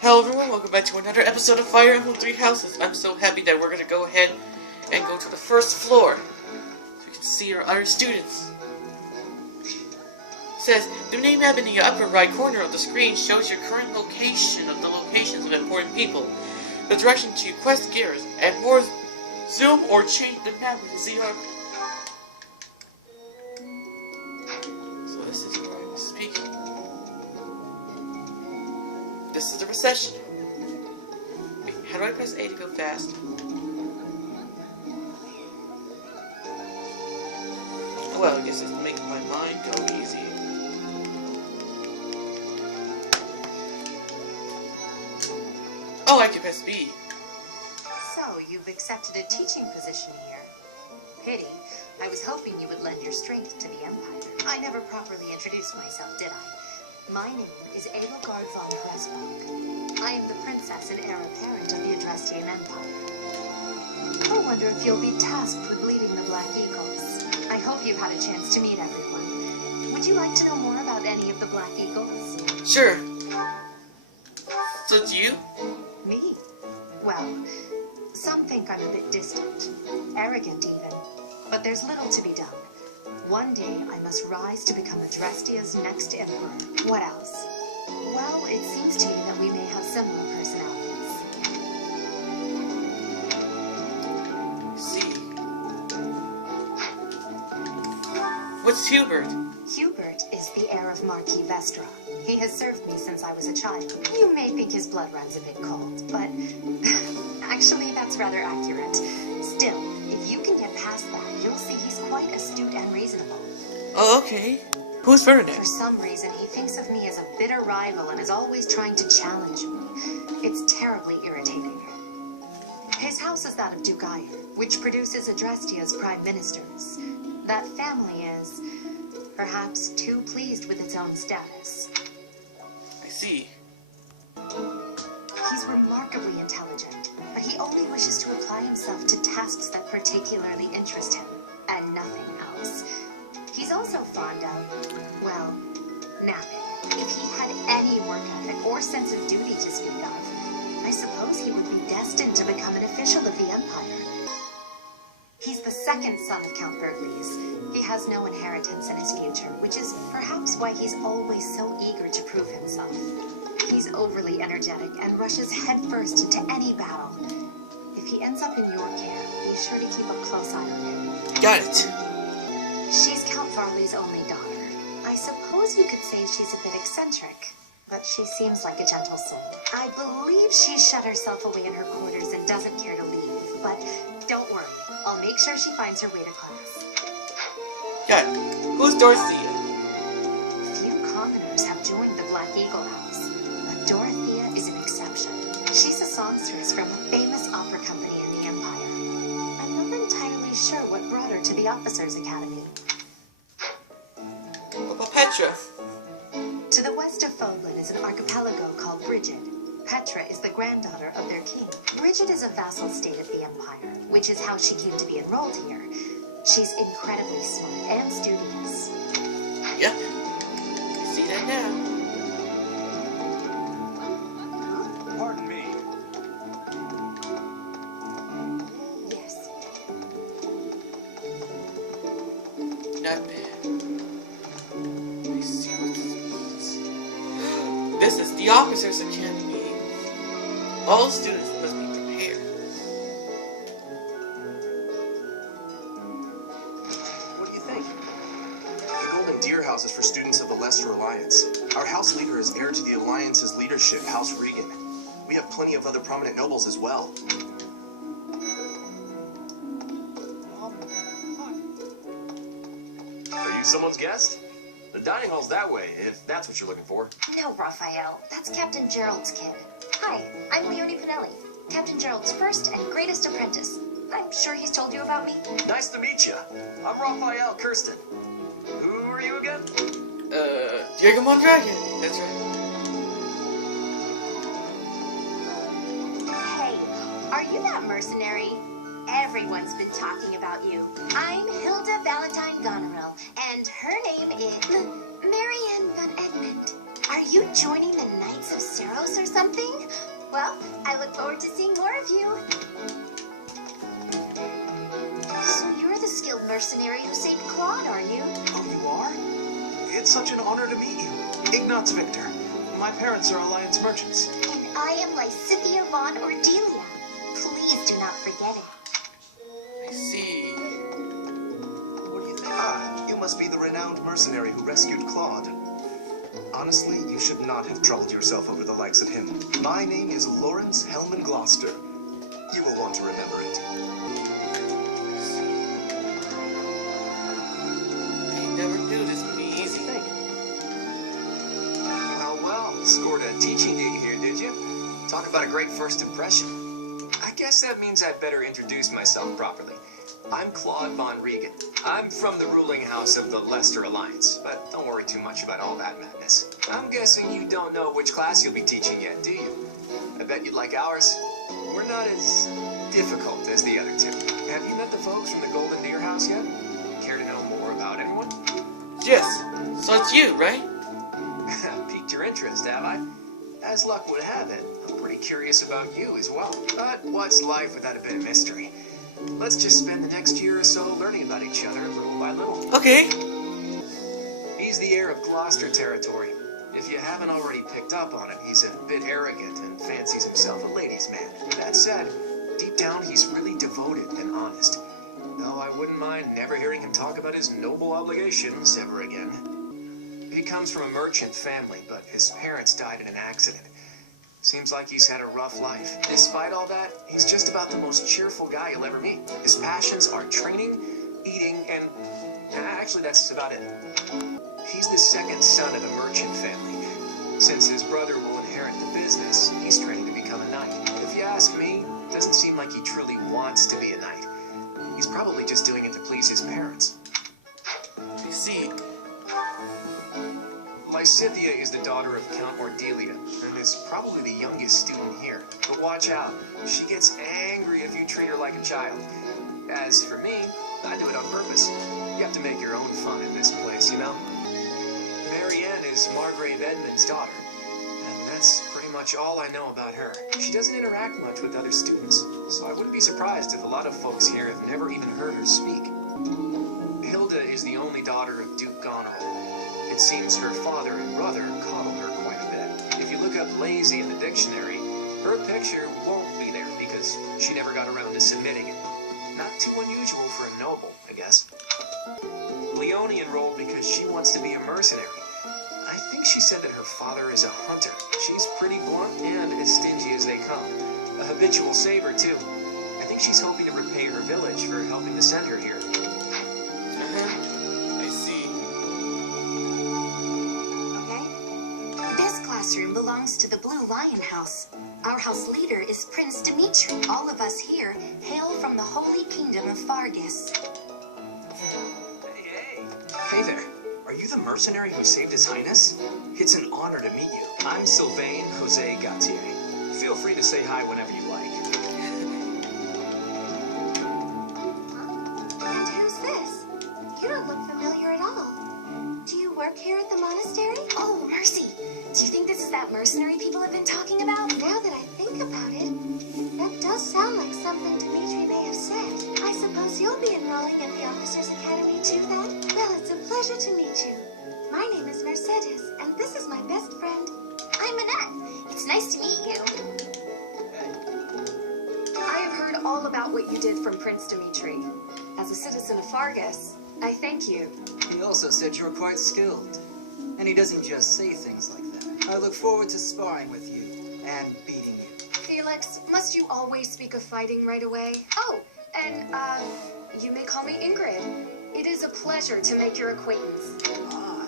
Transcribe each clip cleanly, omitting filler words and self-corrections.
Hello everyone, welcome back to another episode of Fire Emblem 3 Houses. I'm so happy that we're going to go ahead and go to the first floor so we can see our other students. It says, the minimap in the upper right corner of the screen shows your current location of the locations of important people, the direction to quest gears, and more. Zoom or change the map with the ZR. So this is where I'm speaking. This is the recession. Wait, how do I press A to go fast? Well, I guess it's making my mind go easy. Oh, I can press B. So, you've accepted a teaching position here. Pity. I was hoping you would lend your strength to the Empire. I never properly introduced myself, did I? My name is Edelgard von Hresbach. I am the princess and heir apparent of the Adrestian Empire. I wonder if you'll be tasked with leading the Black Eagles. I hope you've had a chance to meet everyone. Would you like to know more about any of the Black Eagles? Sure. So do you? Me? Well, some think I'm a bit distant, arrogant even, but there's little to be done. One day, I must rise to become Adrestia's next emperor. What else? Well, it seems to me that we may have similar personalities. See. What's Hubert? Hubert is the heir of Marquis Vestra. He has served me since I was a child. You may think his blood runs a bit cold, but actually that's rather accurate. Still, if you can get past that, you'll see he's quite astute and reasonable. Oh, okay. Who's Ferdinand? For some reason, he thinks of me as a bitter rival and is always trying to challenge me. It's terribly irritating. His house is that of Duke Iron, which produces Adrestia's prime ministers. That family is perhaps too pleased with its own status. I see. He's remarkably intelligent, but he only wishes to apply himself to tasks that particularly interest him, and nothing else. He's also fond of, well, napping. If he had any work ethic or sense of duty to speak of, I suppose he would be destined to become an official of the Empire. He's the second son of Count Bergliez. He has no inheritance in his future, which is perhaps why he's always so eager to prove himself. He's overly energetic and rushes headfirst into any battle. If he ends up in your care, be sure to keep a close eye on him. Got it. She's Count Varley's only daughter. I suppose you could say she's a bit eccentric, but she seems like a gentle soul. I believe she's shut herself away in her quarters and doesn't care to leave, but don't worry. I'll make sure she finds her way to class. Got it. Who's Dorothea? Few commoners have joined the Black Eagle House, but Dorothea is an exception. She's a songstress from a famous opera company in the Empire. I'm not entirely sure what brought her to the Officers' Academy. What about Petra? To the west of Foglin is an archipelago called Brigid. Petra is the granddaughter of their king. Brigid is a vassal state of the Empire, which is how she came to be enrolled here. She's incredibly smart and studious. Yep. I see that now. Pardon me. Yes. Not bad. I see what this is. This is the Officers' Academy. All students must be prepared. What do you think? The Golden Deer House is for students of the Leicester Alliance. Our house leader is heir to the Alliance's leadership, House Regan. We have plenty of other prominent nobles as well. Are you someone's guest? The dining hall's that way, if that's what you're looking for. No, Raphael. That's Captain Gerald's kid. Hi, I'm Leonie Pinelli, Captain Gerald's first and greatest apprentice. I'm sure he's told you about me. Nice to meet you. I'm Raphael Kirsten. Who are you again? Diego Mondragon. That's right. Hey, are you that mercenary? Everyone's been talking about you. I'm Hilda Valentine Goneril, and her name is Marianne von Edmund. Are you joining the Knights of Ceros or something? Well, I look forward to seeing more of you. So you're the skilled mercenary who saved Claude, are you? Oh, you are? It's such an honor to meet you. Ignatz Victor. My parents are Alliance merchants. And I am Lysithea von Ordelia. Please do not forget it. I see. What do you think? Ah, you must be the renowned mercenary who rescued Claude. Honestly, you should not have troubled yourself over the likes of him. My name is Lawrence Hellman Gloucester. You will want to remember it. I never knew this would be easy. Well, scored a teaching gig here, did you? Talk about a great first impression. I guess that means I'd better introduce myself properly. I'm Claude von Regan. I'm from the ruling house of the Leicester Alliance, but don't worry too much about all that madness. I'm guessing you don't know which class you'll be teaching yet, do you? I bet you'd like ours. We're not as difficult as the other two. Have you met the folks from the Golden Deer House yet? Care to know more about anyone? Yes. So it's you, right? Piqued your interest, have I? As luck would have it, I'm pretty curious about you as well. But what's life without a bit of mystery? Let's just spend the next year or so learning about each other little by little. Okay. He's the heir of Gloucester territory. If you haven't already picked up on it, he's a bit arrogant and fancies himself a ladies' man. That said, deep down he's really devoted and honest. Though I wouldn't mind never hearing him talk about his noble obligations ever again. He comes from a merchant family, but his parents died in an accident. Seems like he's had a rough life. Despite all that, he's just about the most cheerful guy you'll ever meet. His passions are training, eating, and actually that's about it. He's the second son of a merchant family. Since his brother will inherit the business, he's training to become a knight. If you ask me, it doesn't seem like he truly wants to be a knight. He's probably just doing it to please his parents. I see. Lysithea is the daughter of Count Ordelia, and is probably the youngest student here. But watch out, she gets angry if you treat her like a child. As for me, I do it on purpose. You have to make your own fun in this place, you know? Marianne is Margrave Edmund's daughter, and that's pretty much all I know about her. She doesn't interact much with other students, so I wouldn't be surprised if a lot of folks here have never even heard her speak. Hilda is the only daughter of Duke Goneril. It seems her father and brother coddle her quite a bit. If you look up lazy in the dictionary, her picture won't be there because she never got around to submitting it. Not too unusual for a noble, I guess. Leonie enrolled because she wants to be a mercenary. I think she said that her father is a hunter. She's pretty blunt and as stingy as they come. A habitual saver, too. I think she's hoping to repay her village for helping to send her here. I see. This classroom belongs to the Blue Lion House. Our house leader is Prince Dimitri. All of us here hail from the Holy Kingdom of Fargus. Hey there. Are you the mercenary who saved His Highness? It's an honor to meet you. I'm Sylvain Jose Gautier. Feel free to say hi whenever you like. And who's this? You don't look familiar at all. Do you work here at the monastery? Oh, mercy. Do you think this is that mercenary people have been talking about? Now that I think about it, that does sound like something Dimitri may have said. I suppose you'll be enrolling in the Officers' Academy too, then? Well, it's a pleasure to meet you. My name is Mercedes, and this is my best friend. I'm Annette. It's nice to meet you. I have heard all about what you did from Prince Dimitri. As a citizen of Fargus, I thank you. He also said you were quite skilled. And he doesn't just say things like that. I look forward to sparring with you and beating you. Felix, must you always speak of fighting right away? Oh, and, you may call me Ingrid. It is a pleasure to make your acquaintance. Ah.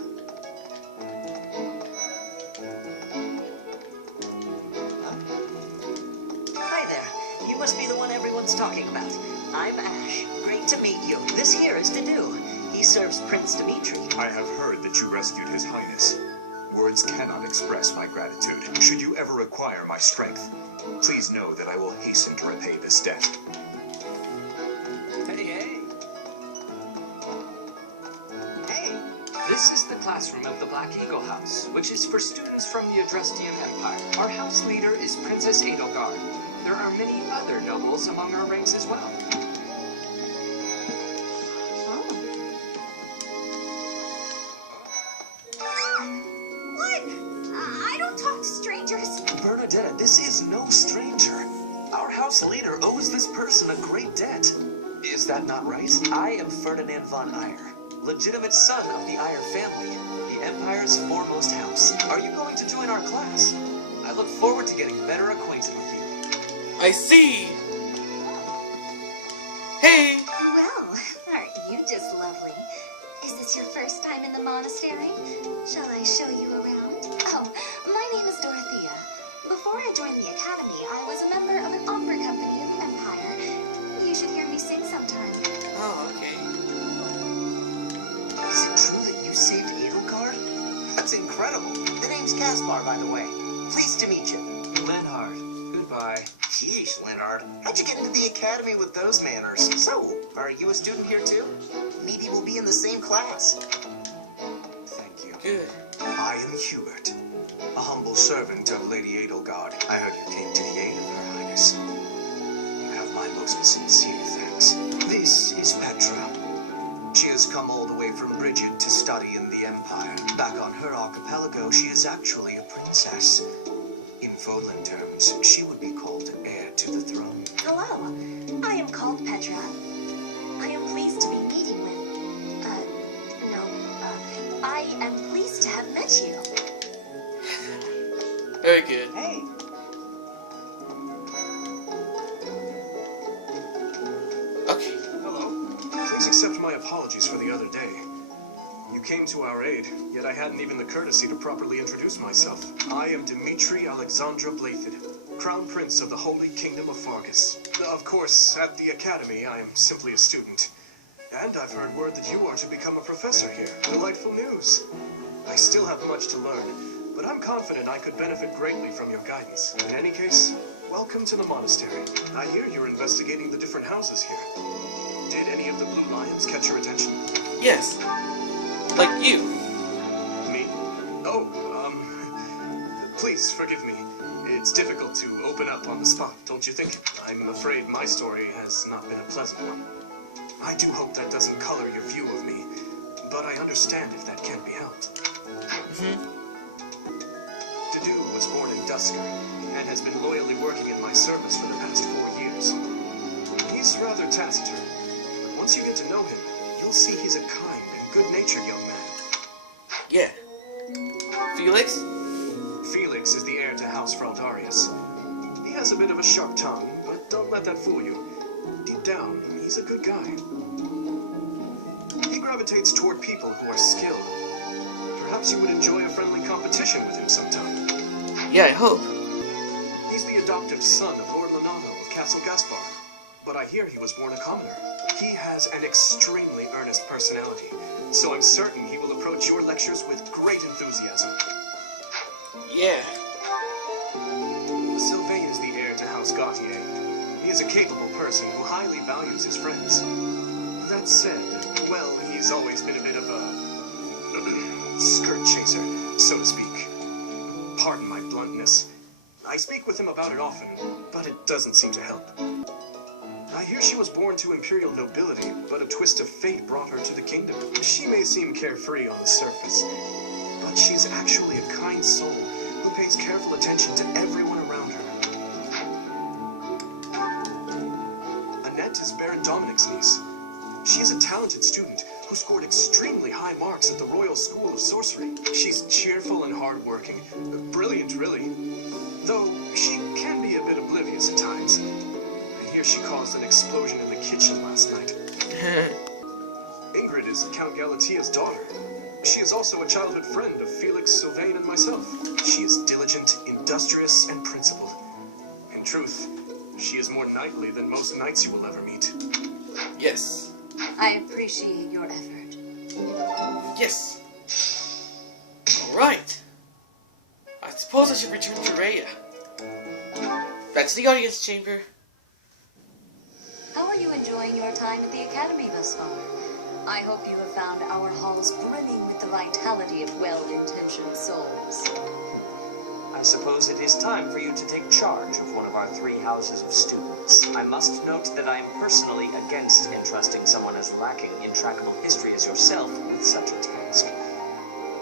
Hi there. You must be the one everyone's talking about. I'm Ash. Great to meet you. This here is Danu. He serves Prince Dimitri. I have heard that you rescued His Highness. Words cannot express my gratitude. Should you ever require my strength, please know that I will hasten to repay this debt. Hey, hey. Hey, This is the classroom of the Black Eagle House, which is for students from the Adrestian Empire. Our house leader is Princess Edelgard. There are many other nobles among our ranks as well. What? I don't talk to strangers. Bernadetta, this is no stranger. Our house leader owes this person a great debt. Is that not right? I am Ferdinand von Eyre, legitimate son of the Eyre family, the Empire's foremost house. Are you going to join our class? I look forward to getting better acquainted with you. I see. Hey. Well, aren't you just lovely? Is this your first time in the monastery? Shall I show you around? Oh, my name is Dorothea. Before I joined the academy, I was a member of an opera company in the Empire. You should hear me sing sometime. Oh, okay. Is it true that you saved Edelgard? That's incredible. The name's Caspar, by the way. Pleased to meet you. Linhard, goodbye. Sheesh, Leonard. How'd you get into the academy with those manners? So, are you a student here too? Maybe we'll be in the same class. Thank you. Good. I am Hubert, a humble servant of Lady Edelgard. I heard you came to the aid of Her Highness. You have my most sincere thanks. This is Petra. She has come all the way from Brigid to study in the Empire. Back on her archipelago, she is actually a princess. In Fodlan terms, she would be called heir to the throne. Hello, I am called Petra. I am pleased to be meeting with... I am pleased to have met you. Very good. Hey, Okay. Hello. Please accept my apologies for the other day. You came to our aid, yet I hadn't even the courtesy to properly introduce myself. I am Dimitri Alexandra Blathid, Crown Prince of the Holy Kingdom of Fargus. Of course, at the Academy, I am simply a student. And I've heard word that you are to become a professor here. Delightful news. I still have much to learn, but I'm confident I could benefit greatly from your guidance. In any case, welcome to the monastery. I hear you're investigating the different houses here. Did any of the Blue Lions catch your attention? Yes. Like you. Me? Oh, please forgive me. It's difficult to open up on the spot, don't you think? I'm afraid my story has not been a pleasant one. I do hope that doesn't color your view of me, but I understand if that can't be helped. Dedu was born in Dusker, and has been loyally working in my service for the past 4 years. He's rather taciturn, but once you get to know him, you'll see he's a kind and good-natured young man. Yeah. Felix? Felix is the heir to House Fraldarius. He has a bit of a sharp tongue, but don't let that fool you. Deep down, he's a good guy. He gravitates toward people who are skilled. Perhaps you would enjoy a friendly competition with him sometime. Yeah, I hope. He's the adoptive son of Lord Lenato of Castle Gaspar, but I hear he was born a commoner. He has an extremely earnest personality, so I'm certain he will approach your lectures with great enthusiasm. Yeah. Sylvain is the heir to House Gautier. He is a capable person who highly values his friends. That said, well, he's always been a bit of a skirt chaser, so to speak. Pardon my bluntness. I speak with him about it often, but it doesn't seem to help. I hear she was born to imperial nobility, but a twist of fate brought her to the kingdom. She may seem carefree on the surface, but she's actually a kind soul who pays careful attention to everyone around her. Annette is Baron Dominic's niece. She is a talented student who scored extremely high marks at the Royal School of Sorcery. She's cheerful and hardworking. Brilliant, really. Though she can be a bit oblivious at times. I hear she caused an explosion in the kitchen last night. Ingrid is Count Galatia's daughter. She is also a childhood friend of Felix, Sylvain, and myself. She is diligent, industrious, and principled. In truth, she is more knightly than most knights you will ever meet. Yes. I appreciate your effort. Yes. Alright. I suppose I should return to Rhea. Back to the audience chamber. How are you enjoying your time at the academy thus far? I hope you have found our halls brimming with the vitality of well-intentioned souls. I suppose it is time for you to take charge of one of our 3 houses of students. I must note that I am personally against entrusting someone as lacking in trackable history as yourself with such a task.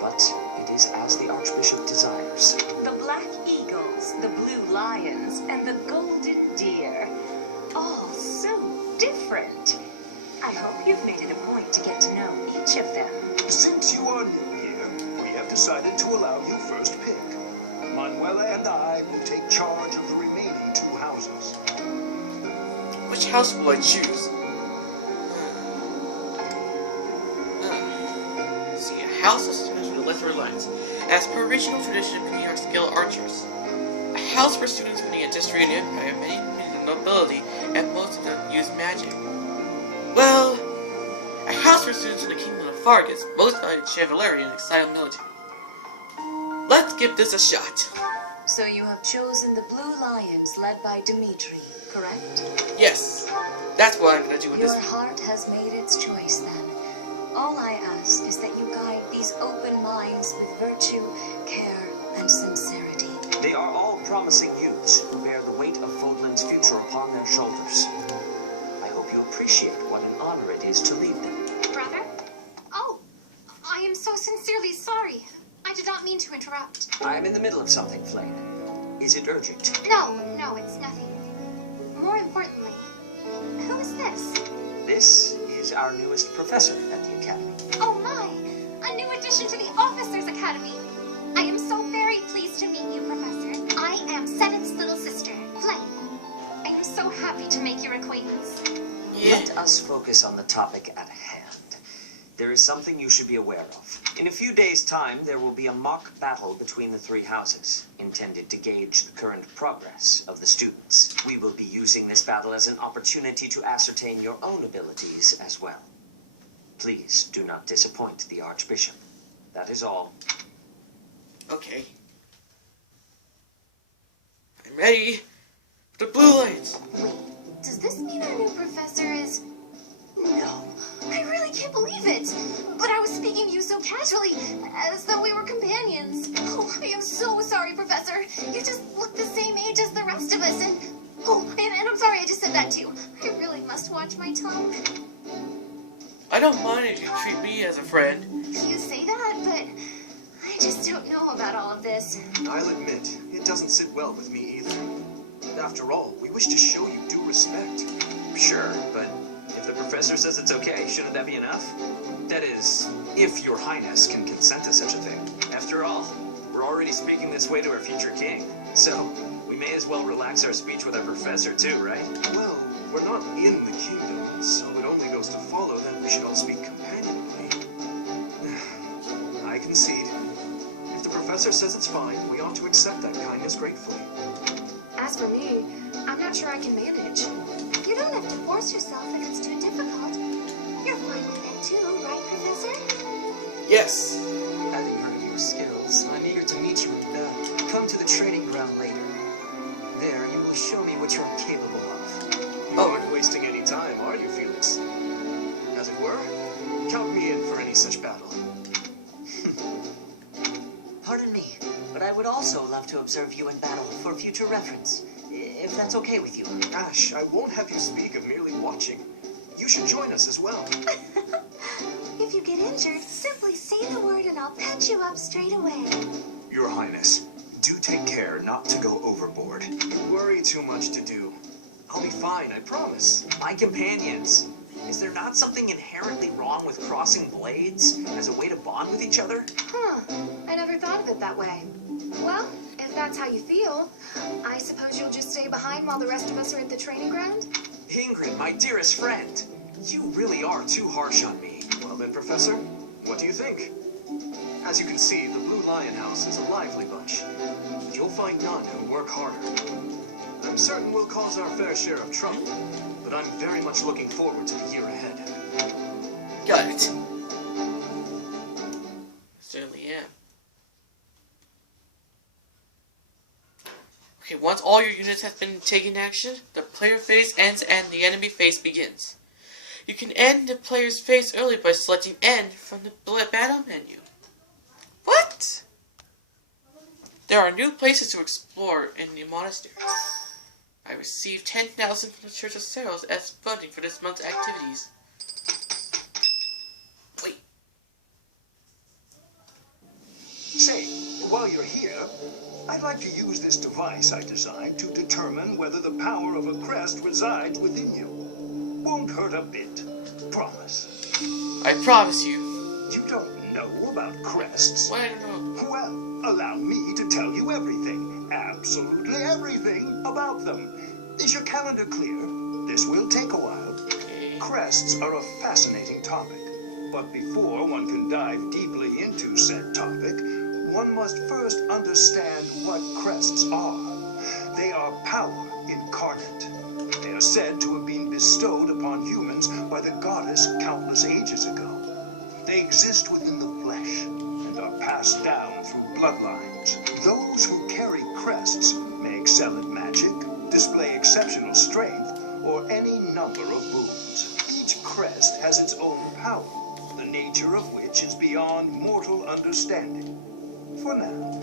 But it is as the Archbishop desires. The black eagles, the blue lions, and the golden deer. All so different. I hope you've made it a point to get to know each of them. Since you are new here, we have decided to allow you first pick. Manuela and I will take charge of the remaining 2 houses. Which house will I choose? See, a house of students with lesser reliance. As per regional tradition of our skilled archers. A house for students from the Ancestry Empire, many of the nobility, and most of them use magic. Well, a house for students in the Kingdom of Fargus, most valued Chevalery and exiled military. Let's give this a shot. So you have chosen the Blue Lions led by Dimitri, correct? Yes, that's what I'm gonna do with Your this. heart has made its choice then. All I ask is that you guide these open minds with virtue, care, and sincerity. They are all promising youths who bear the weight of Fodlan's future upon their shoulders. I hope you appreciate what an honor it is to lead them. Brother? Oh, I am so sincerely sorry. I did not mean to interrupt. I am in the middle of something, Flame. Is it urgent? No, it's nothing. More importantly, who is this? This is our newest professor at the Academy. Oh my! A new addition to the Officers Academy! I am so very pleased to meet you, Professor. I am Seventh's little sister, Flame. I am so happy to make your acquaintance. Yeah. Let us focus on the topic at hand. There is something you should be aware of. In a few days' time, there will be a mock battle between the 3 houses, intended to gauge the current progress of the students. We will be using this battle as an opportunity to ascertain your own abilities as well. Please do not disappoint the Archbishop. That is all. Okay. I'm ready for the Blue Lions. Wait, does this mean our new professor is... No, I really can't believe it. But I was speaking to you so casually, as though we were companions. Oh, I am so sorry, Professor. You just look the same age as the rest of us, and... Oh, and I'm sorry I just said that too. I really must watch my tongue. I don't mind if you treat me as a friend. You say that, but I just don't know about all of this. I'll admit, it doesn't sit well with me either. After all, we wish to show you due respect. Sure, but if the professor says it's okay, shouldn't that be enough? That is, if your highness can consent to such a thing. After all, we're already speaking this way to our future king, so we may as well relax our speech with our professor too, right? Well, we're not in the kingdom, so it only goes to follow that we should all speak companionably. I concede. If the professor says it's fine, we ought to accept that kindness gratefully. As for me, I'm not sure I can manage. You don't have to force yourself if it's too difficult. You're fine with it too, right, Professor? Yes. Having heard your skills, I'm eager to meet you and come to the training ground later. There, you will show me what you're capable of. You aren't wasting any time, are you, Felix? As it were, count me in for any such battle. Pardon me, but I would also love to observe you in battle for future reference, if that's okay with you. Ash, I won't have you speak of merely watching. You should join us as well. If you get injured, simply say the word and I'll patch you up straight away. Your Highness, do take care not to go overboard. You worry too much to do. I'll be fine, I promise. My companions, is there not something inherently wrong with crossing blades as a way to bond with each other? Huh, I never thought of it that way. Well, if that's how you feel, I suppose you'll just stay behind while the rest of us are at the training ground? Ingrid, my dearest friend, you really are too harsh on me. Well then, Professor, what do you think? As you can see, the Blue Lion House is a lively bunch, but you'll find none who work harder. I'm certain we'll cause our fair share of trouble, but I'm very much looking forward to the year ahead. Got it. Certainly am. Okay, once all your units have been taking action, the player phase ends and the enemy phase begins. You can end the player's phase early by selecting End from the battle menu. What? There are new places to explore in the monastery. I received 10,000 from the Church of Ceros as funding for this month's activities. Wait. Say, while you're here, I'd like to use this device I designed to determine whether the power of a crest resides within you. Won't hurt a bit. Promise. I promise you. You don't know about crests? Well, I don't know. Well, allow me to tell you everything, absolutely everything about them. Is your calendar clear? This will take a while. Okay. Crests are a fascinating topic, but before one can dive deeply into said topic, one must first understand what crests are. They are power incarnate. They are said to have been bestowed upon humans by the goddess countless ages ago. They exist within the flesh and are passed down through bloodlines. Those who carry crests may excel at magic, display exceptional strength, or any number of boons. Each crest has its own power, the nature of which is beyond mortal understanding. For now.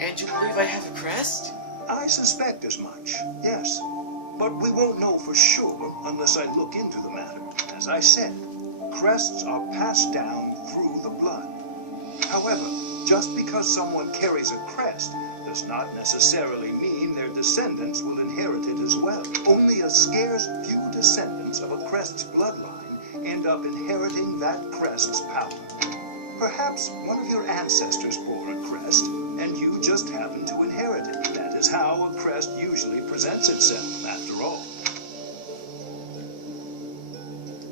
And you believe I have a crest? I suspect as much, yes. But we won't know for sure unless I look into the matter. As I said, crests are passed down through the blood. However, just because someone carries a crest does not necessarily mean their descendants will inherit it as well. Only a scarce few descendants of a crest's bloodline end up inheriting that crest's power. Perhaps one of your ancestors bore a crest, and you just happen to inherit it. That is how a crest usually presents itself, after all.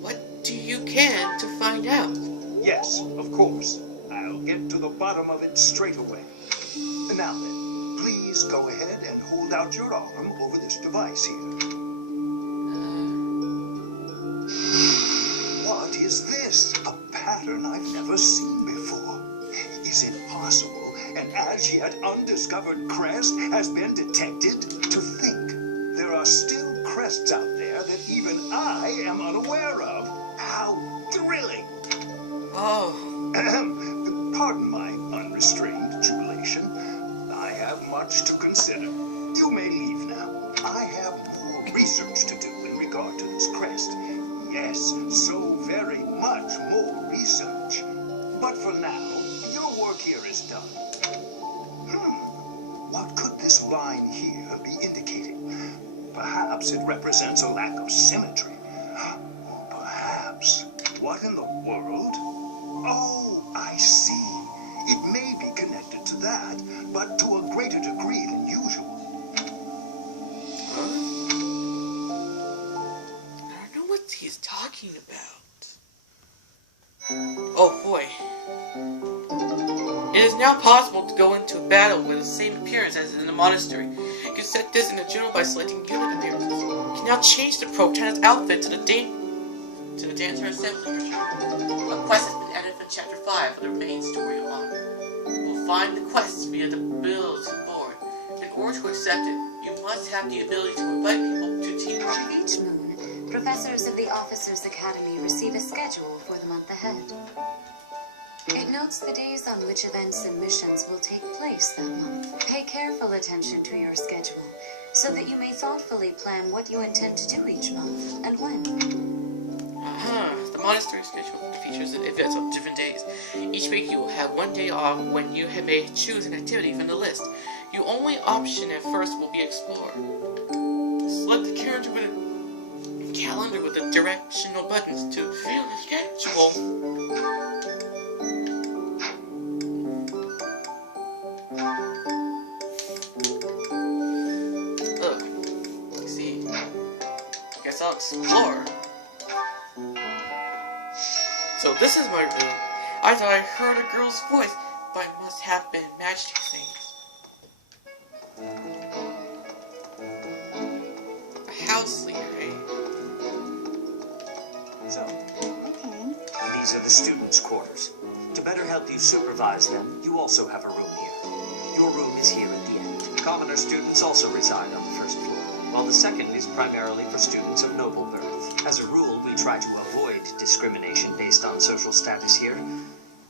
What do you can to find out? Yes, of course. I'll get to the bottom of it straight away. Now then, please go ahead and hold out your arm over this device here. What is this? A pattern I've never seen before. Is it possible an as yet undiscovered crest has been detected? To think there are still crests out there that even I am unaware of. How thrilling! Oh. Pardon my unrestrained jubilation. I have much to consider. You may leave now. I have more research to do in regard to this crest. Yes, so very much more research. But for now, your work here is done. What could this line here be indicating? Perhaps it represents a lack of symmetry. Or perhaps... What in the world? Oh, I see. It may be connected to that, but to a greater degree than usual. I don't know what he's talking about. Oh boy. It is now possible to go into a battle with the same appearance as in the monastery. You can set this in the general by selecting unit appearances. You can now change the protagonist's outfit to the dancer assembly. A quest has been added for Chapter 5 of the main story alone. You will find the quest via the build board. In order to accept it, you must have the ability to invite people to teamwork. Each moon, professors of the Officers' Academy receive a schedule for the month ahead. It notes the days on which events and missions will take place that month. Pay careful attention to your schedule, so that you may thoughtfully plan what you intend to do each month and when. The monastery schedule features events on different days. Each week you will have one day off when you may choose an activity from the list. Your only option at first will be Explore. Select the calendar with the directional buttons to view the schedule. Let's see. I guess I'll explore. So this is my room. I thought I heard a girl's voice, but it must have been magic things. A house leader, eh? So, these are the students' quarters. To better help you supervise them, you also have a room here. Your room is here at the end. Commoner students also reside on the first floor. while the second is primarily for students of noble birth. As a rule, we try to avoid discrimination based on social status here,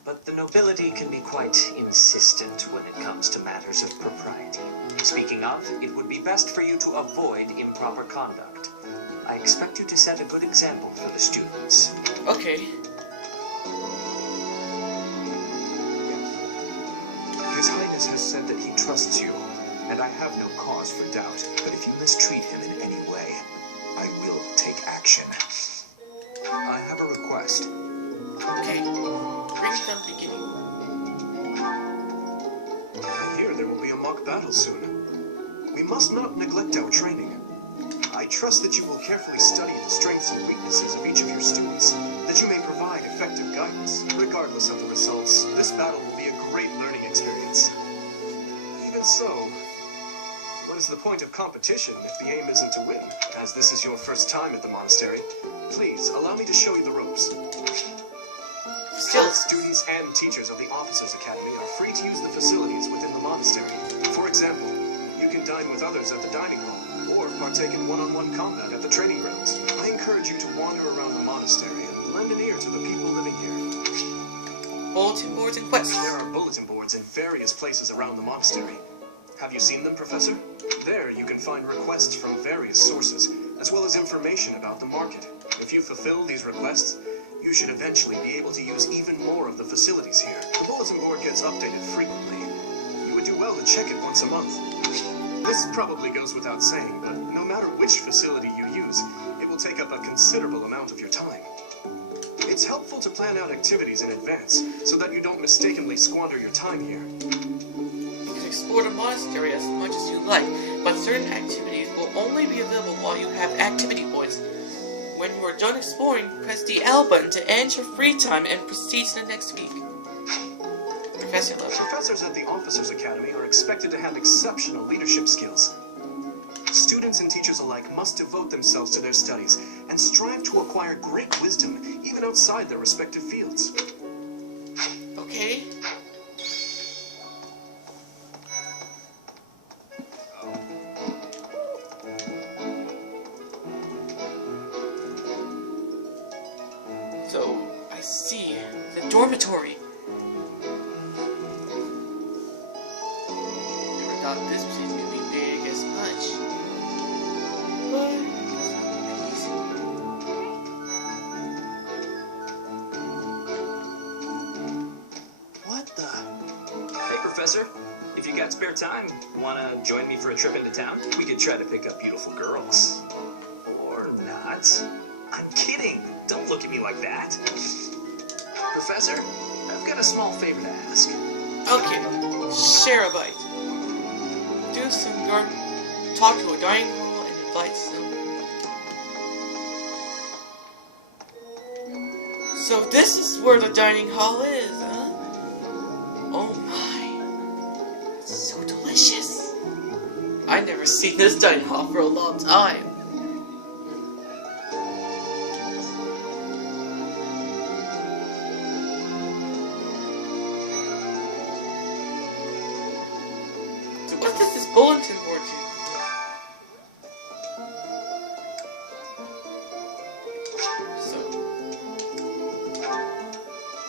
but the nobility can be quite insistent when it comes to matters of propriety. Speaking of, it would be best for you to avoid improper conduct. I expect you to set a good example for the students. Okay. His Highness has said that he trusts you, and I have no cause for doubt. But if you mistreat him in any way, I will take action. I have a request. Okay. Bring from beginning. I hear there will be a mock battle soon. We must not neglect our training. I trust that you will carefully study the strengths and weaknesses of each of your students, that you may provide effective guidance. Regardless of the results, this battle will be a great learning experience. Even so, what is the point of competition if the aim isn't to win? As this is your first time at the monastery, please allow me to show you the ropes. Still, Students and teachers of the Officers' Academy are free to use the facilities within the monastery. For example, you can dine with others at the dining hall, or partake in one-on-one combat at the training grounds. I encourage you to wander around the monastery and lend an ear to the people living here. bulletin boards and quests. There are bulletin boards in various places around the monastery. Have you seen them, Professor? There you can find requests from various sources, as well as information about the market. If you fulfill these requests, you should eventually be able to use even more of the facilities here. The bulletin board gets updated frequently. You would do well to check it once a month. This probably goes without saying, but no matter which facility you use, it will take up a considerable amount of your time. It's helpful to plan out activities in advance, so that you don't mistakenly squander your time here. You can explore the monastery as much as you like, but certain activities will only be available while you have activity points. When you are done exploring, press the L button to end your free time and proceed to the next week. Professor Love. Professors at the Officers' Academy are expected to have exceptional leadership skills. Students and teachers alike must devote themselves to their studies and strive to acquire great wisdom even outside their respective fields. Okay. So, I see. The dormitory. Never thought this place could be big as much. But, it's What the? Hey, Professor. If you got spare time, wanna join me for a trip into town? We could try to pick up beautiful girls. Or not. I'm kidding. Don't look at me like that. Professor, I've got a small favor to ask. okay. Share a bite. Do some garden. Talk to a dining hall and invite some. So this is where the dining hall is, huh? Oh my. It's so delicious. I've never seen this dining hall for a long time. So what does this bulletin board do? So,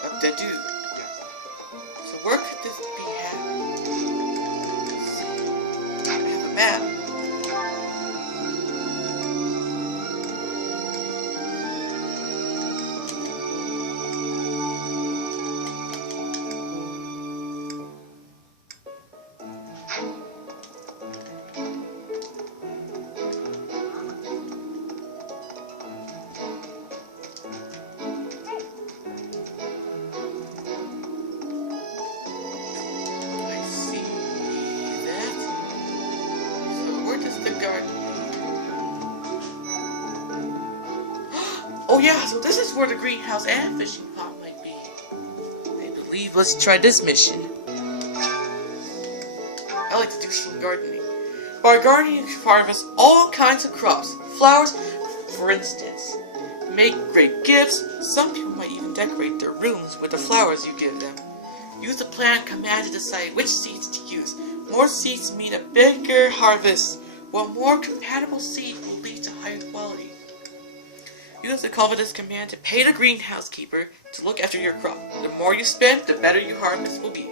up to do. So where could this be happening? I have a map. I see that. So where does the garden lead? Oh yeah, so this is where the greenhouse and fishing pond might be. I believe let's try this mission. I like to do some gardening. By gardening, you can harvest all kinds of crops. Flowers, for instance, make great gifts. Some people might even decorate their rooms with the flowers you give them. Use the plant command to decide which seeds to use. More seeds mean a bigger harvest. while more compatible seed will lead to higher quality. Use the confidence command to pay the greenhouse keeper to look after your crop. The more you spend, the better your harvest will be.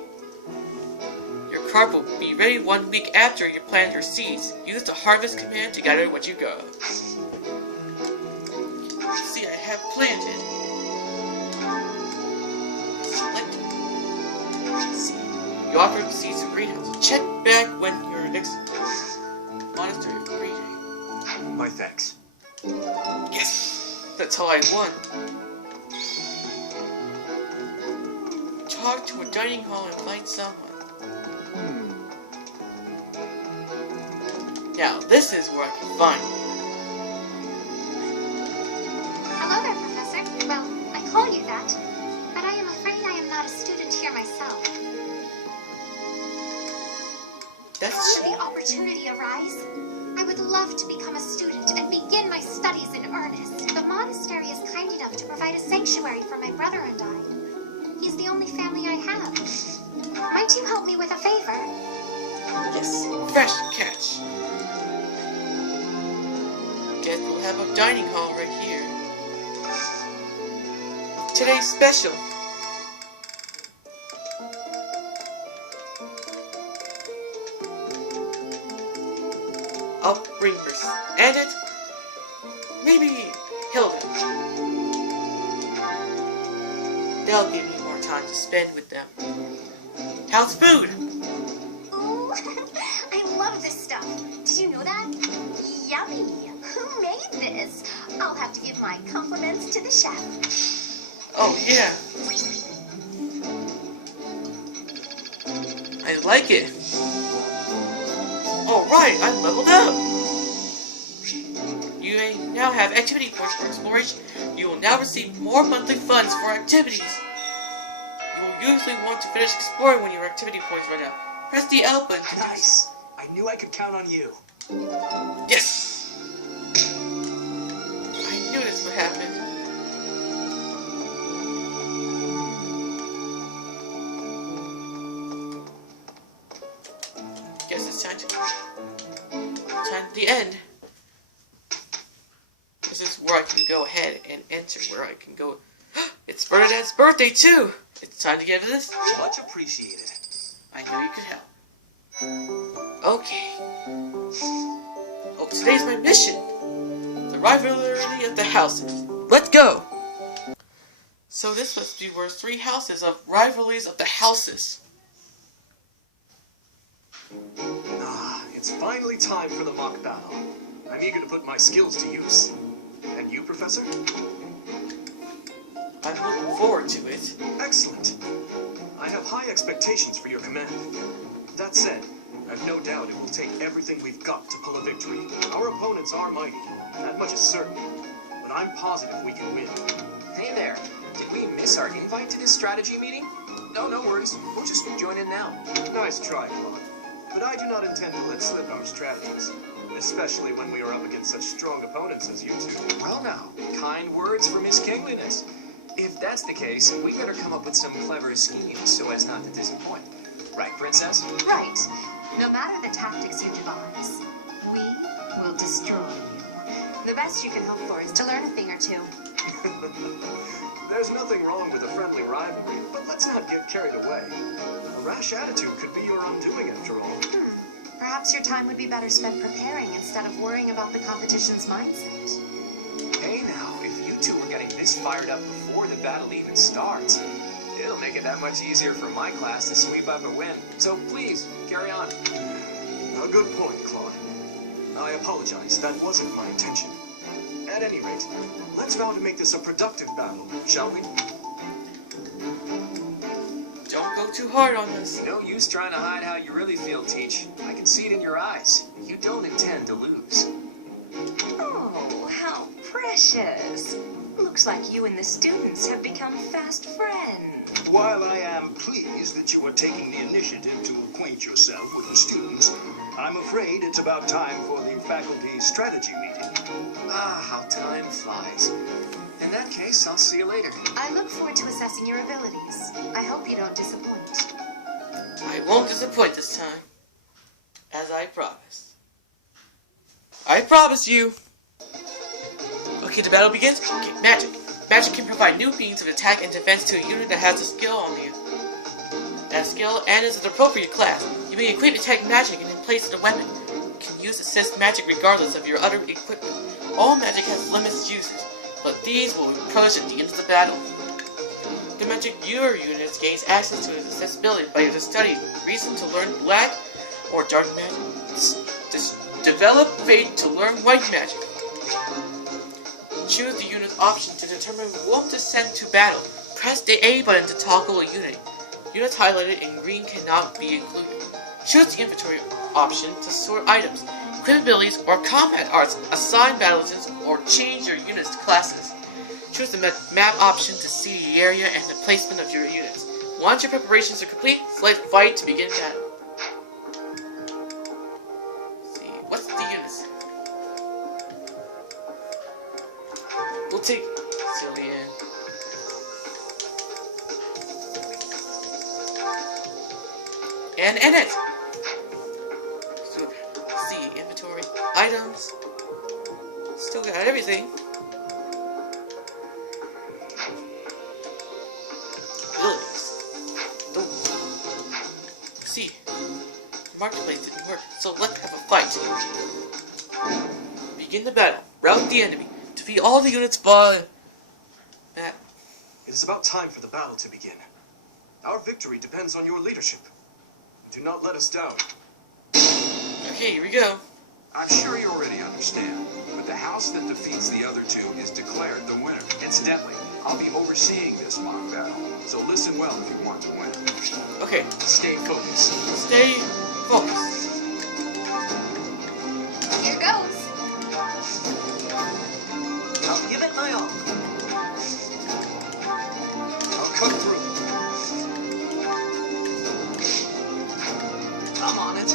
Your crop will be ready 1 week after you plant your seeds. Use the harvest command to gather what you got. See, I have planted. Select seed. You offer the seeds to greenhouse. Check back when your next monastery of breeding. My thanks. Yes! That's how I won. Talk to a dining hall and find someone. Now, this is where I can find you. Hello there, Professor. Well, I call you that, but I am afraid I am not a student here myself. That's Should the opportunity arise, I would love to become a student and begin my studies in earnest. The monastery is kind enough to provide a sanctuary for my brother and I. He's the only family I have. Might you help me with a favor? yes, fresh catch. Guess we'll have a dining hall right here. Today's special. Upbringers. And it? Maybe Hilda. They'll give me more time to spend with them. How's food? Ooh, I love this stuff. Did you know that? Yummy. Who made this? I'll have to give my compliments to the chef. Oh, yeah. I like it. Alright, I'm leveled up. You now have activity points for exploration. You will now receive more monthly funds for activities. You will usually want to finish exploring when your activity points run out. Press the L button. Nice. I knew I could count on you. Yes! I knew this would happen. Guess it's time to the end. This is where I can go ahead and enter where I can go. It's Bernadette's birthday too! It's time to give this. Much appreciated. I know you could help. Okay. Oh, today's my mission. The rivalry of the houses. Let's go! So this must be worth 3 houses of rivalries of the houses. Ah, it's finally time for the mock battle. I'm eager to put my skills to use. And you, Professor? I'm looking forward to it. Excellent. I have high expectations for your command. That said, I've no doubt it will take everything we've got to pull a victory. Our opponents are mighty, that much is certain. But I'm positive we can win. Hey there. Did we miss our invite to this strategy meeting? No worries. We'll just join in now. Nice try, Claude. But I do not intend to let slip our strategies. Especially when we are up against such strong opponents as you two. Well now, kind words from Miss Kingliness. If that's the case, we better come up with some clever schemes so as not to disappoint. Right, Princess? Right. No matter the tactics you devise, we will destroy you. The best you can hope for is to learn a thing or two. There's nothing wrong with a friendly rivalry, but let's not get carried away. A rash attitude could be your undoing after all. Perhaps your time would be better spent preparing instead of worrying about the competition's mindset. Hey now, if you two were getting this fired up before the battle even starts, it'll make it that much easier for my class to sweep up a win. So please, carry on. A good point, Claude. I apologize, that wasn't my intention. At any rate, let's vow to make this a productive battle, shall we? Don't go too hard on us. No use trying to hide how you really feel, Teach. I can see it in your eyes. You don't intend to lose. Oh, how precious. Looks like you and the students have become fast friends. While I am pleased that you are taking the initiative to acquaint yourself with the students, I'm afraid it's about time for the faculty strategy meeting. Ah, how time flies. In that case, I'll see you later. I look forward to assessing your abilities. I hope you don't disappoint. I won't disappoint this time. As I promised. I promise you. Okay, the battle begins. Okay, magic. Magic can provide new means of attack and defense to a unit that has a skill on that skill and is an appropriate class. You may equip attack magic and in place of the weapon. You can use assist magic regardless of your other equipment. All magic has limited uses, but these will be purged at the end of the battle. The magic your units gains access to its accessibility by either studying reason to learn black or dark magic. Develop faith to learn white magic. Choose the unit's option to determine what to send to battle. Press the A button to toggle a unit. Units highlighted in green cannot be included. Choose the inventory option to sort items, equip abilities, or combat arts, assign battalions, or change your unit's classes. Choose the map option to see the area and the placement of your units. Once your preparations are complete, select fight to begin battle. Let's see, what's the units? We'll take Cillian. And Annette. So, let's see, inventory, items. Still got everything. Abilities. Nope. See, marketplace didn't work, so let's have a fight. Begin the battle. Rout the enemy. Defeat all the units by that. It is about time for the battle to begin. Our victory depends on your leadership. Do not let us down. Okay, here we go. I'm sure you already understand, but the house that defeats the other two is declared the winner. Incidentally, I'll be overseeing this mock battle, so listen well if you want to win. Okay, Stay focused. stay focused. Here goes. I'll give it my all. I'll cut through. I'm on it.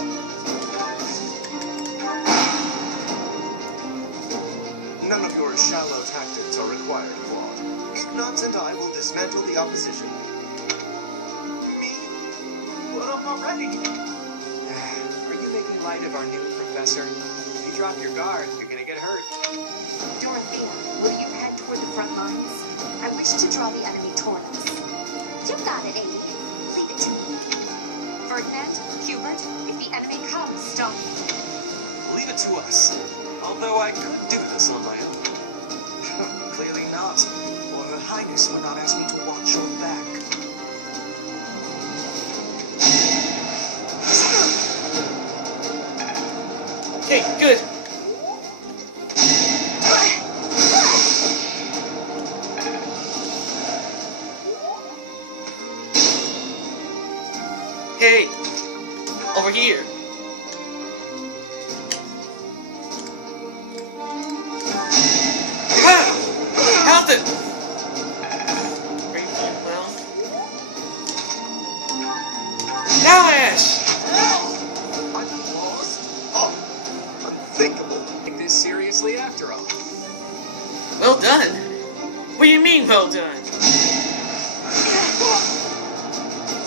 None of your shallow tactics are required, Claude. Ignatz and I will dismantle the opposition. Me? Put up already. Are you making light of our new professor? If you drop your guard, you're gonna get hurt. Dorothea, will you head toward the front lines? I wish to draw the enemy toward us. You got it, Amy. Leave it to me. Ferdinand, Hubert, if the enemy comes, stop. Leave it to us. Although I could do this on my own. Clearly not. Or Her Highness would not ask me to watch your back. Okay, good. Hey, over here. How's it? Well. Now, Ash. I'm lost? Oh, unthinkable. Take this seriously after all. Well done. What do you mean, well done?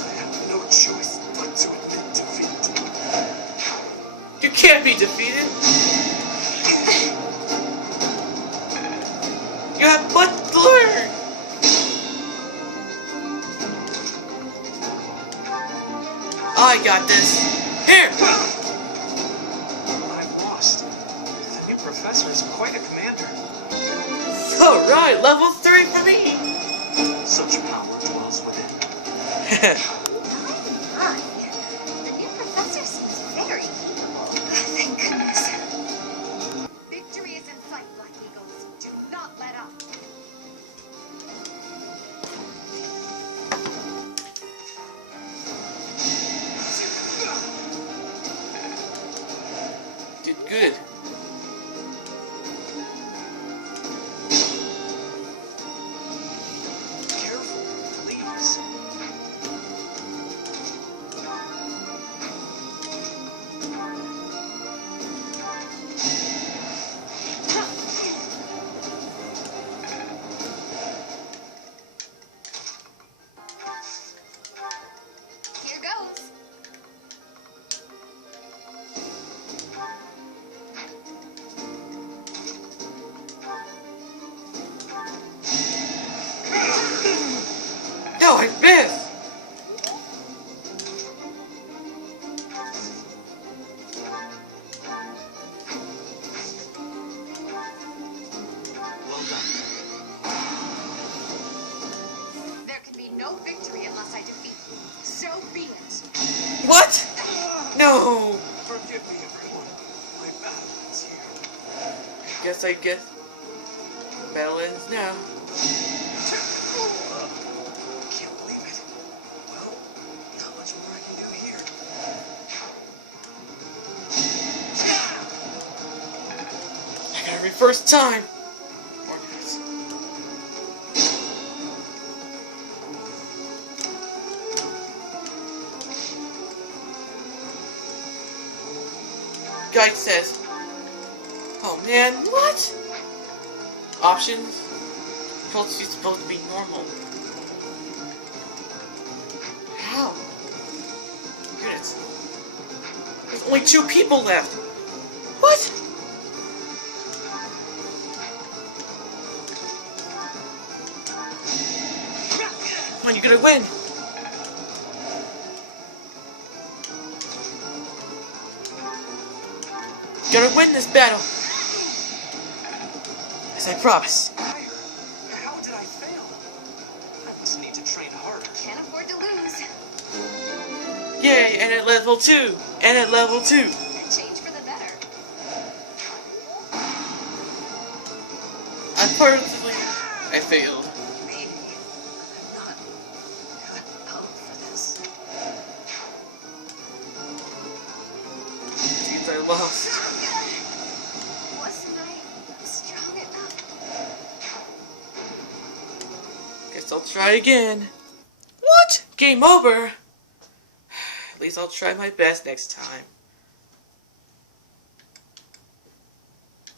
I have no choice but to admit defeat. You can't be defeated. You have but to learn. I got this. Here. I've lost. The new professor is quite a commander. Alright, level 3 for me. Such power dwells within. My. The new professor seems very capable. Thank goodness. Victory is in sight, Black Eagles. Do not let up. Did good. Careful, please. Here goes. I guess battle ends now. Can't believe it. Well, not much more I can do here. I gotta reverse time. Guide says, "Oh man, what? Options? Supposed to be normal. How? Goodness. There's only 2 people left. What? Come on, you're gonna win." Gonna win this battle. As I promised. How did I fail? I must need to train harder. Can't afford to lose. Yay, and at level 2. And at level 2. Change for the better. Unfortunately, I failed. Maybe I'm not cut out for this. Seems I lost. Wasn't I strong enough? Guess I'll try again. What? Game over? At least I'll try my best next time.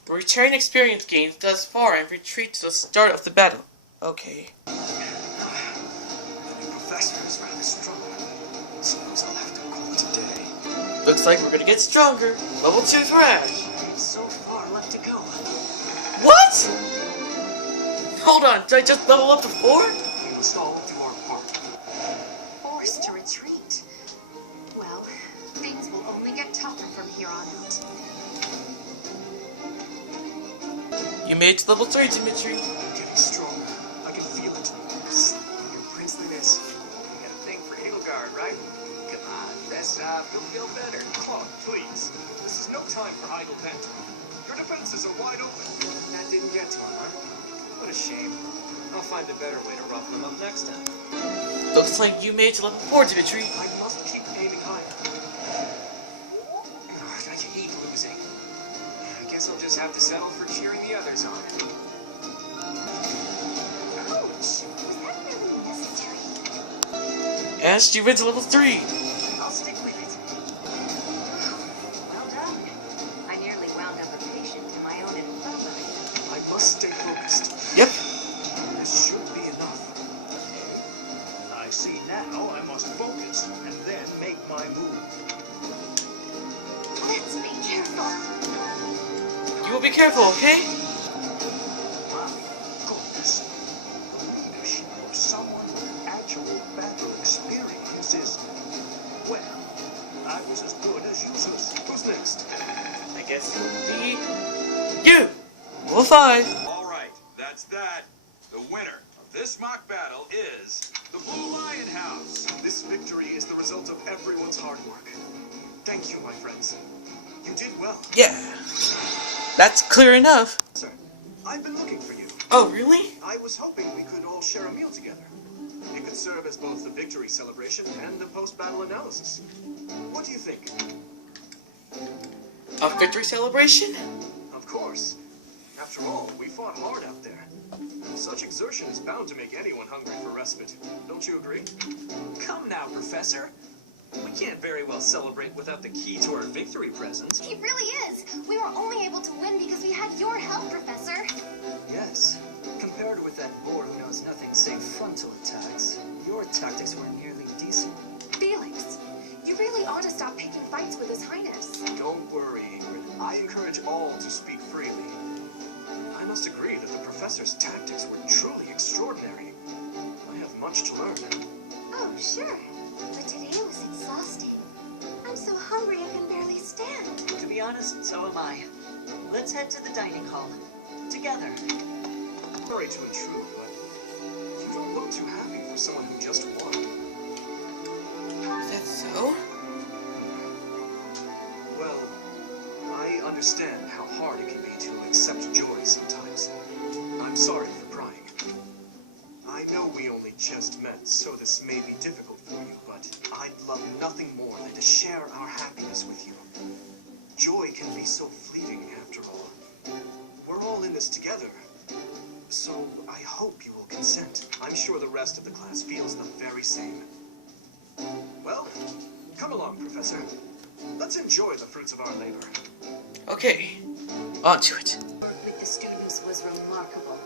Return experience gained thus far and retreat to the start of the battle. Okay. The new professor is rather strong. Suppose I'll have to call it a day. Looks like we're gonna get stronger. Level 2 Thrash. So far left to go. What? Hold on, did I just level up to 4? We must all do our part. Forced to retreat. Well, things will only get tougher from here on out. You made it to level 3, Dimitri. I'm getting stronger. I can feel it. Your princeliness. You got a thing for Edelgard, right? Come on, fess up. You'll feel better. Claude, please. This is no time for idle banter. Your defenses are wide open. That didn't get to him, huh? What a shame. I'll find a better way to roughen him up next time. Looks like you made it to level 4, Dimitri. I must keep aiming higher. I hate losing. I guess I'll just have to settle for cheering the others on. Ouch! Was that really necessary? Ash, you went to level 3. I'll stick with it. Well done. I nearly wound up a patient in my own infirmary. I must stay focused. Yep. This should be enough. I see now I must focus and then make my move. Let's be careful. You will be careful, okay? My goodness. The leadership of someone with actual battle experience is... Well, I was as good as useless. Who's next? I guess it will be you. Level 5. All right, that's that. The winner of this mock battle is the Blue Lion House. This victory is the result of everyone's hard work. Thank you, my friends. You did well. Yeah. That's clear enough. Sir, I've been looking for you. Oh, really? I was hoping we could all share a meal together. It could serve as both the victory celebration and the post-battle analysis. What do you think? A victory celebration? Of course. After all, we fought hard out there. Such exertion is bound to make anyone hungry for respite. Don't you agree? Come now, Professor. We can't very well celebrate without the key to our victory presents. He really is. We were only able to win because we had your help, Professor. Yes. Compared with that boar who knows nothing save frontal attacks, your tactics were nearly decent. Felix, you really ought to stop picking fights with His Highness. Don't worry, Ingrid. I encourage all to speak freely. I must agree that the professor's tactics were truly extraordinary. I have much to learn. Oh, sure. But today was exhausting. I'm so hungry I can barely stand. To be honest, so am I. Let's head to the dining hall. Together. Sorry to intrude, but you don't look too happy for someone who just won. Is that so? Well, I understand how hard it can be to accept joy sometimes. I'm sorry for prying. I know we only just met, so this may be difficult for you, but I'd love nothing more than to share our happiness with you. Joy can be so fleeting after all. We're all in this together, so I hope you will consent. I'm sure the rest of the class feels the very same. Well, come along, Professor. Let's enjoy the fruits of our labor. Okay, on to it. Work with the students was remarkable.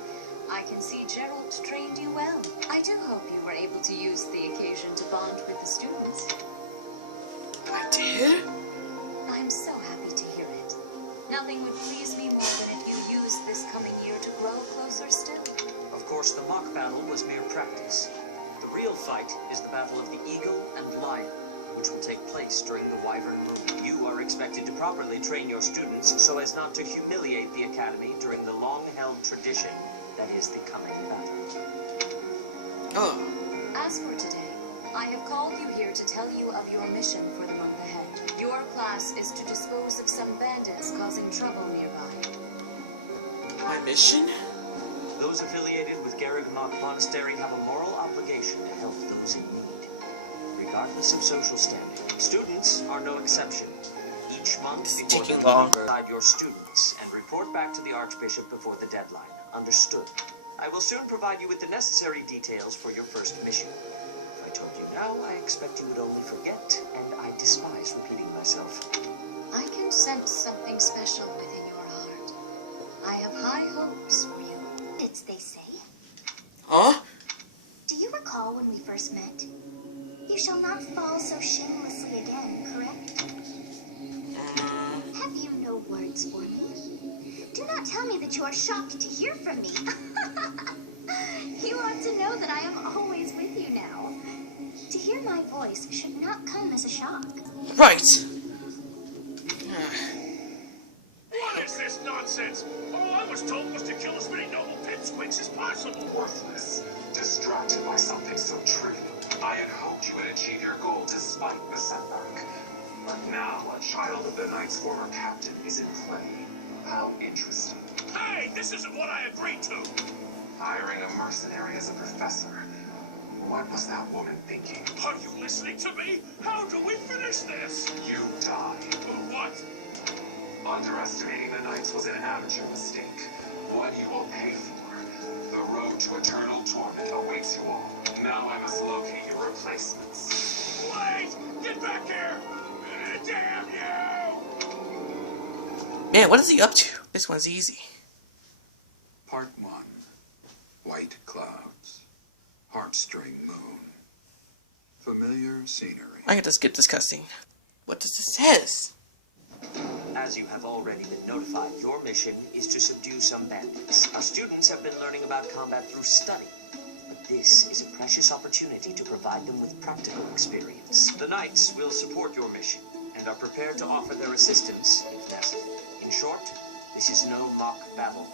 I can see Gerald trained you well. I do hope you were able to use the occasion to bond with the students. I did? I'm so happy to hear it. Nothing would please me more than if you used this coming year to grow closer still. Of course, the mock battle was mere practice. The real fight is the battle of the eagle and lion, which will take place during the Wyvern Moon. You are expected to properly train your students so as not to humiliate the Academy during the long-held tradition that is the coming battle. Oh. As for today, I have called you here to tell you of your mission for the month ahead. Your class is to dispose of some bandits causing trouble nearby. My mission? Those affiliated with Garrett Monastery have a moral obligation to help those in need, regardless of social standing. Students are no exception. Each month, It's before taking the longer. Decide your students and report back to the Archbishop before the deadline. Understood. I will soon provide you with the necessary details for your first mission. If I told you now, I expect you would only forget, and I despise repeating myself. I can sense something special within your heart. I have high hopes for you. Did they say? Huh? Do you recall when we first met? You shall not fall so shamelessly again, correct? Have you no words for me? Do not tell me that you are shocked to hear from me. You ought to know that I am always with you now. To hear my voice should not come as a shock. Right. What is this nonsense? All I was told was to kill as many noble pipsqueaks as possible. Worthless, distracted by something so trivial. I had hoped you would achieve your goal despite the setback. But now a child of the Knight's former captain is in play. How interesting. Hey, this isn't what I agreed to. Hiring a mercenary as a professor. What was that woman thinking? Are you listening to me? How do we finish this? You die. What? Underestimating the Knights was an amateur mistake. One you will pay for. The road to eternal torment awaits you all. Now I must locate your replacements. Wait! Get back here! Damn you! Man, what is he up to? This one's easy. Part 1. White clouds. Heartstring moon. Familiar scenery. I gotta skip this cussing. What does this says? As you have already been notified, your mission is to subdue some bandits. Our students have been learning about combat through study, but this is a precious opportunity to provide them with practical experience. The Knights will support your mission and are prepared to offer their assistance if necessary. In short, this is no mock battle.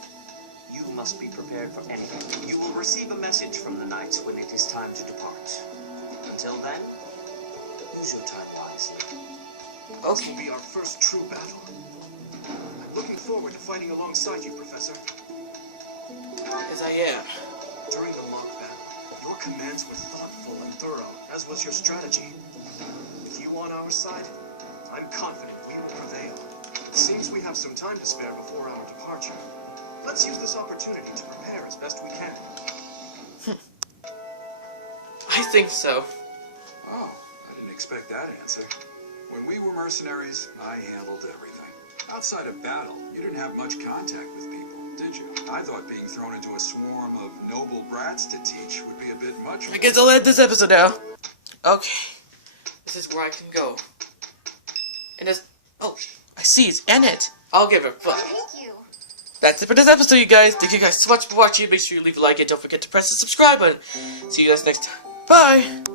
You must be prepared for anything. You will receive a message from the Knights when it is time to depart. Until then, use your time wisely. This will be our first true battle. I'm looking forward to fighting alongside you, Professor. As I am. During the mock battle, your commands were thoughtful and thorough, as was your strategy. With you on our side, I'm confident we will prevail. It seems we have some time to spare before our departure. Let's use this opportunity to prepare as best we can. I think so. Oh, I didn't expect that answer. When we were mercenaries, I handled everything. Outside of battle, you didn't have much contact with people, did you? I thought being thrown into a swarm of noble brats to teach would be a bit much. I guess I'll end this episode now. Okay. This is where I can go. And it's... Oh, I see, it's Annette. I'll give her a fuck. Thank you. That's it for this episode, you guys. Thank you guys so much for watching. Make sure you leave a like and don't forget to press the subscribe button. See you guys next time. Bye!